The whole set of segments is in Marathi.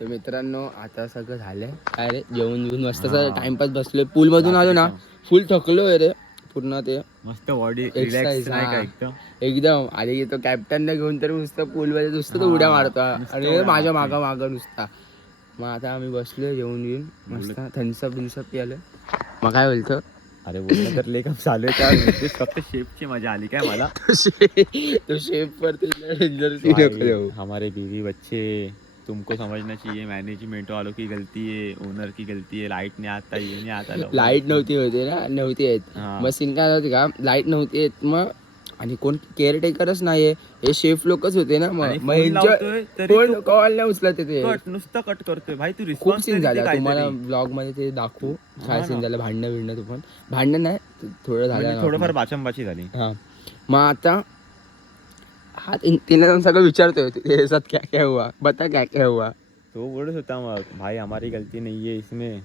तर मित्रांनो आता सगळं झालंय. काय रे जेवण घेऊन मस्त टाइमपास बसलोय. पूल मधून आलो ना फुल थकलोय रे पूर्ण. ते मस्त बॉडी एक्सरसाइज नाही का एकदम एकदम. आधी तो कॅप्टनने घेऊन तर नुसतं पूल मध्ये नुसतं तो उड्या मारतो आणि माझ्या मागं नुसता. मग आता आम्ही बसलोय जेवण घेऊन मस्त थम्सअप बिन्सअप पियालं. मग काय बोलतो अरे बोललं तर लेखम चालू आहे फक्त शेपची मजा आली काय मला. तो शेप पर हमारे बीवी बच्चे तुमको समझना चाहिए मैनेजमेंट वालों की गलती है ओनर की गलती है. लाईट नहीं आता ये नहीं आता. लाईट नव्हती होते ना नव्हती येत. मग सीन काय होती का लाईट नव्हती येत. मग आणि कोण केअरटेकरच नाहीये. हे शेफ लोकच होते ना. मग कोण कॉल नाही उचलत ते नुसतं कट करतोय भाई. तू खूप सीन झाला तुम्हाला ब्लॉग मध्ये ते दाखवू काय सीन झालं. भांडणं तू पण भांडण नाही थोडं झालं थोडंफार बाचंबाची झाली. हा मग आता हा तिने सगळं विचारतोय साथ क्या क्या हुआ बता क्या क्या हुआ. तो बोलत होता मग भाई हमारी गलती नहीं है इसमें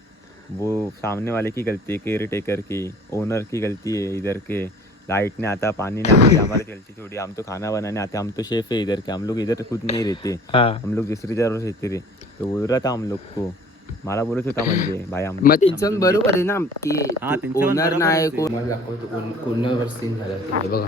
वो सामने वाले की गलती है केयर टेकर की ओनर की गलती है इधर के. लाइट नहीं आता पानी नहीं आती हमारी गलती थोड़ी. हम तो खाना बनाने आते हम तो शेफ है इधर के. हम लोग इधर खुद नहीं रहते. हम लोग दूसरी जगह रहते रे. तो बोल रहा था हम लोग को मला बोलत होता म्हणजे भाई मग त्यांचं बरोबर आहे ना की ओनर नाही कोणावर सीन झाला ते बघा.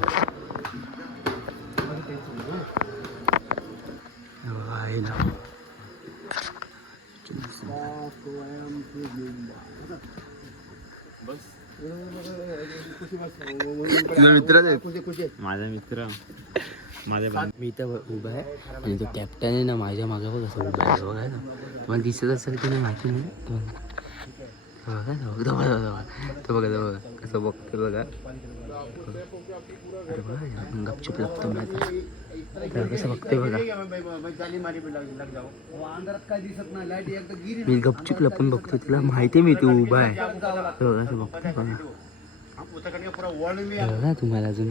माझा मित्र मी इथं उभा आहे आणि तो कॅप्टन आहे ना माझ्या मागे बघ कसं उभा आहे बघा ना. मला दिसत असेल की नाही माहिती नाही. तो बघा कसं बघतो बघा. अरे बघा गपचूप लागतो मी आता कसं बघतोय बघा. मी गपचूप लपून बघतो तुला माहिती मी तू उभा आहे बघा असं बघतोय बघा. बघा तुम्हाला अजून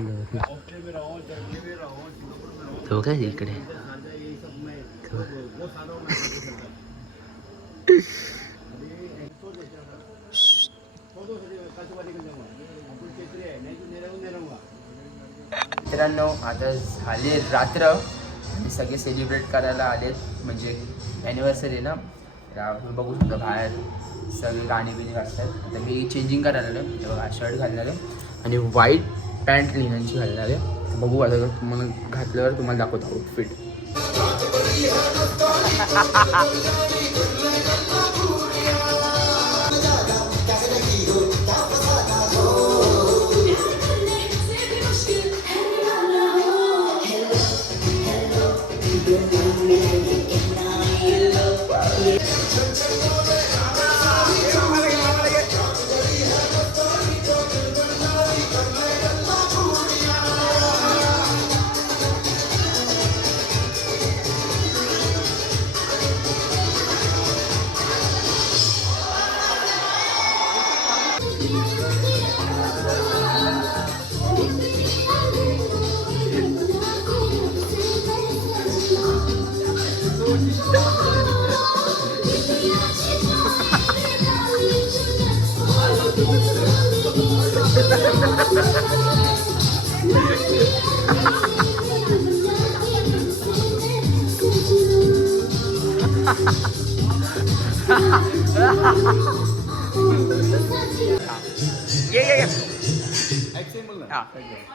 तो काय इकडे मित्रांनो आता झाले रात्र आणि सगळे सेलिब्रेट करायला आलेत. म्हणजे ॲनिव्हर्सरी ना तुम्ही बघू शकता बाहेर सगळे गाणी बिणी वाजतात. आता मी चेंजिंग करायला आलो आहे. बघा शर्ट घालणार आहे आणि व्हाईट पॅन्ट लिननची घालणार आहे. बघू आता तुम्हाला घातल्यावर तुम्हाला दाखवतो outfit.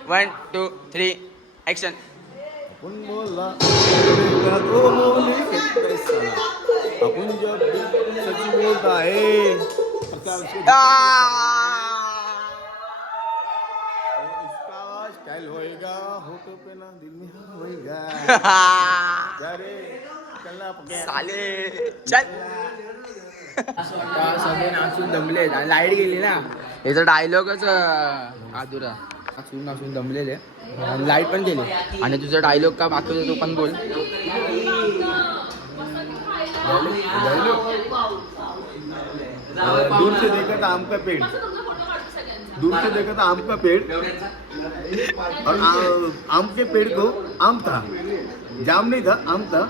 One two three action. आपण जब सच बोलता है स्टाइल होएगा होठों पे ना दिल में होएगा. साले चल. सगळे नाचून दमले आणि लाईट गेली ना याचा डायलॉगच अधुरा. नाचून दमलेले लाईट पण गेली आणि तुझा डायलॉग का बाकी तो पण बोल. दूर से देखा था आम का पेड़. दूर से देखा था आम का पेड़ और आम के पेड़ को आम था जाम नहीं था आम था.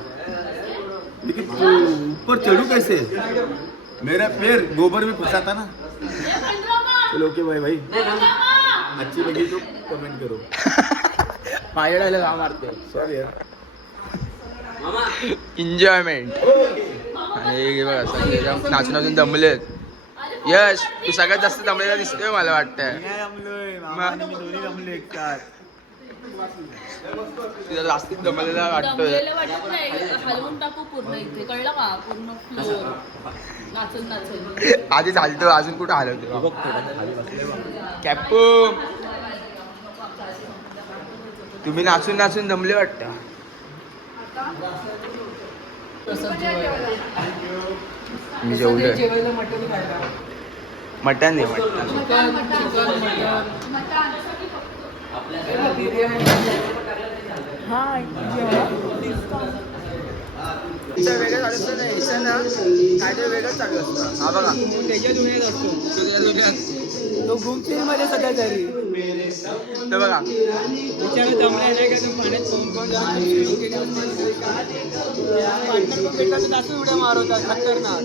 लेकिन ऊपर चढ़ू कैसे. मेरा पैर गोबर में फंसा था ना. चलो ओके भाई अच्छी लगी तो कमेंट करो. माझ्या डायलॉग हा मारते सॉरी यार. एन्जॉयमेंट. हे बघा सगळे एकदम नाचून नाचून दमलेत. यश तू सगळ्यात जास्त दमलेला दिसतोय मला वाटतंय. तुझा जास्त दमलेला वाटतोय. हलवून टाकू पूर्ण इथे कळलं का पूर्ण फ्लोर नाचून नाचून आधी चालतो अजून कुठं हलवतो कॅपू. तुम्ही नाचून नाचून दमले वाटतं. मी जेवलोय. मटन आहे वेगळं चालू असतं ना ईशान काहीतरी वेगळंच चालू असतं. हा बघा त्याच्या दुनियेत असतो तो घुमतीमध्ये सध्या तरी ते बघा विचार जमलाय नाही का तू पाण्यात जास्त उड्या मारवतात खतरनाक.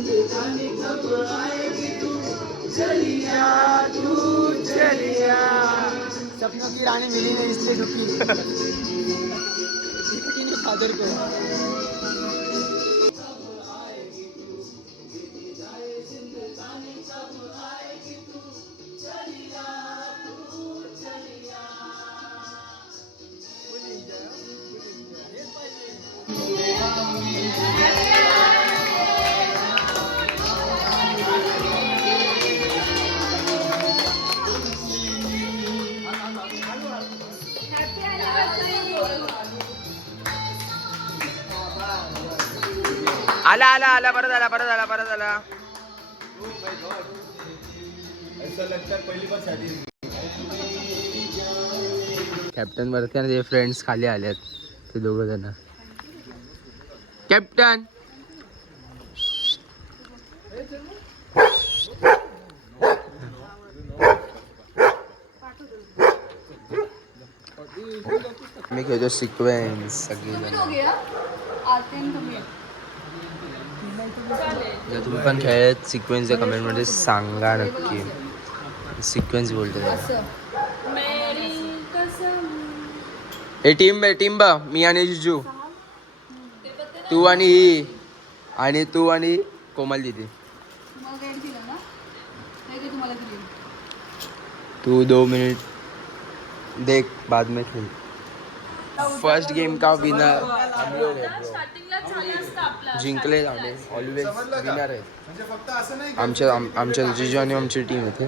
सपनों की रानी मिली नहीं इसलिए रुकी फादर को. आला आला आला परत आला परत आला परत आला. कॅप्टन वरती आणि ते फ्रेंड्स खाली आलेत ते दोघं जण. कॅप्टन मी खेळतो सिक्वेन्स सगळी जर तुम्ही पण खेळत सिक्वेन्सच्या कमेंटमध्ये सांगा नक्की. सिक्वेन्स बोलतो हे टीम बघ मी आणि जिजू तू आणि ही आणि तू आणि कोमल दिदी. तू 2 मिनट देख बाद में खेल. फर्स्ट गेम का विनर हम लोग है ब्रो. जिंकले झाले ऑलवेज विनर आहेत आमच्या जिजू आणि आमची टीम होते.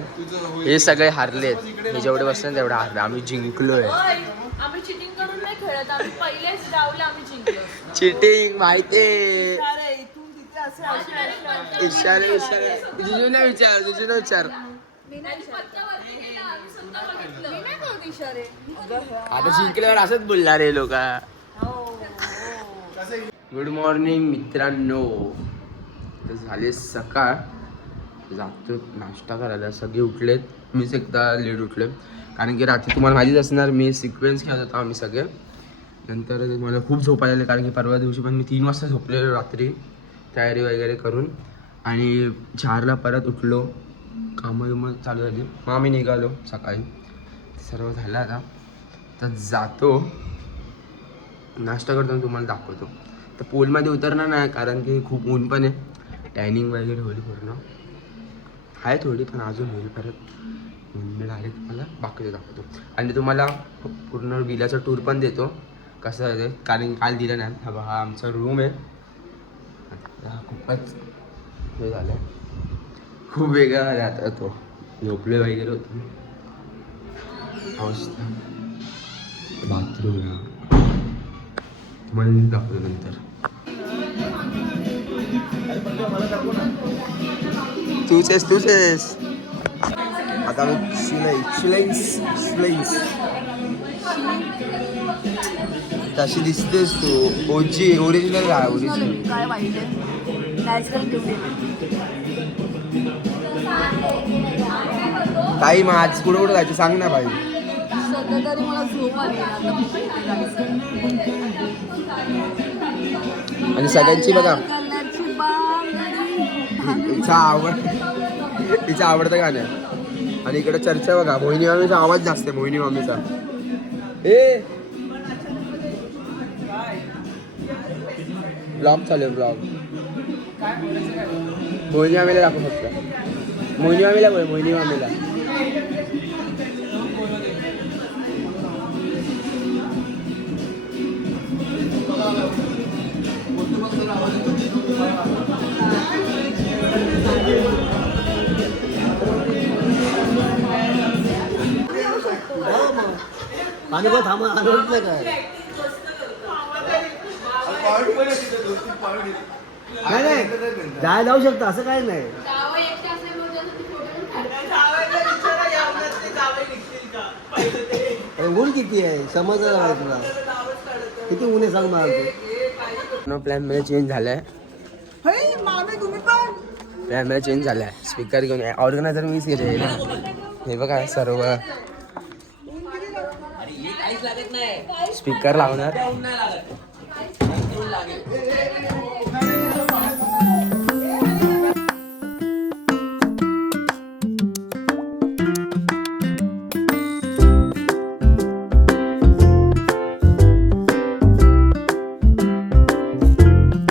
हे सगळे हारलेत. हे जेवढे बसले तेवढे हारले. आम्ही जिंकलोय. आम्ही चिटिंग करून नाही खेळत. आम्ही पहिलेच डावले आम्ही जिंकलो. चिटिंग माहितीये. इशारे जिजूने विचार आता जिंकल्यावर असंच बोलणार आहे लोक. गुड मॉर्निंग मित्रांनो. तर झाले सकाळ. जातो नाश्ता करायला. सगळे उठलेत. मीच एकदा लेट उठले कारण की रात्री तुम्हाला माहितीच असणार मी सिक्वेन्स खेळत होतो आम्ही सगळे. नंतर मला खूप झोपायला आले कारण की परवा दिवशी पण मी 3 वाजता झोपलेलो रात्री तयारी वगैरे करून. आणि 4ला परत उठलो. कामं चालू झाली. मग आम्ही निघालो सकाळी. सर्व झालं आता. तर जातो नाश्ता करतो तुम्हाला दाखवतो. तर पूलमध्ये उतरणार नाही कारण की खूप ऊन पण आहे. टॅनिंग वगैरे होईल पूर्ण आहे थोडी पण अजून होईल परत. मी डायरेक्ट तुम्हाला बाकीचं दाखवतो आणि तुम्हाला पूर्ण विलाचा टूर पण देतो कसं आहे ते कारण काल दिलं नाही. हा आमचा रूम आहे. हा खूपच हे झालं आहे. खूप वेगळा राहता तो. झोपले वगैरे होतो. अवस्था बाथरूम तुम्हाला दाखवतो नंतर. तूच आहेस आता मी तशी दिसतेस तू. ओरिजिनल काय ओरिजिनल काय वाईट आहे नॅचरल ताई मग आज कुठं जायचं सांग ना बाई. सध्या तरी मला झोप आली. आणि सगळ्यांची बघा तिचं आवडतं गाणं आहे. आणि इकडे चर्चा बघा मोहिनी मामीचा आवाज जास्त आहे. मोहिनी मामीचा ब्लॉग चालू आहे ब्लॉग. मोहिनी मामीला दाखव फक्त. मोहिनी मामीला बोल, मोहिनी मामीला. आणि बघ थांबा आणलं काय नाही नाही जायला जाऊ शकता असं काय नाही. अरे ऊन किती आहे समजलं नाही तुला किती ऊन आहे सांग मला. प्लॅन मध्ये चेंज झालाय. प्लॅन मध्ये चेंज झालाय. स्पीकर घेऊन ऑर्गनायझर मीच गेले ना. हे बघा सर्व स्पीकर लावणार.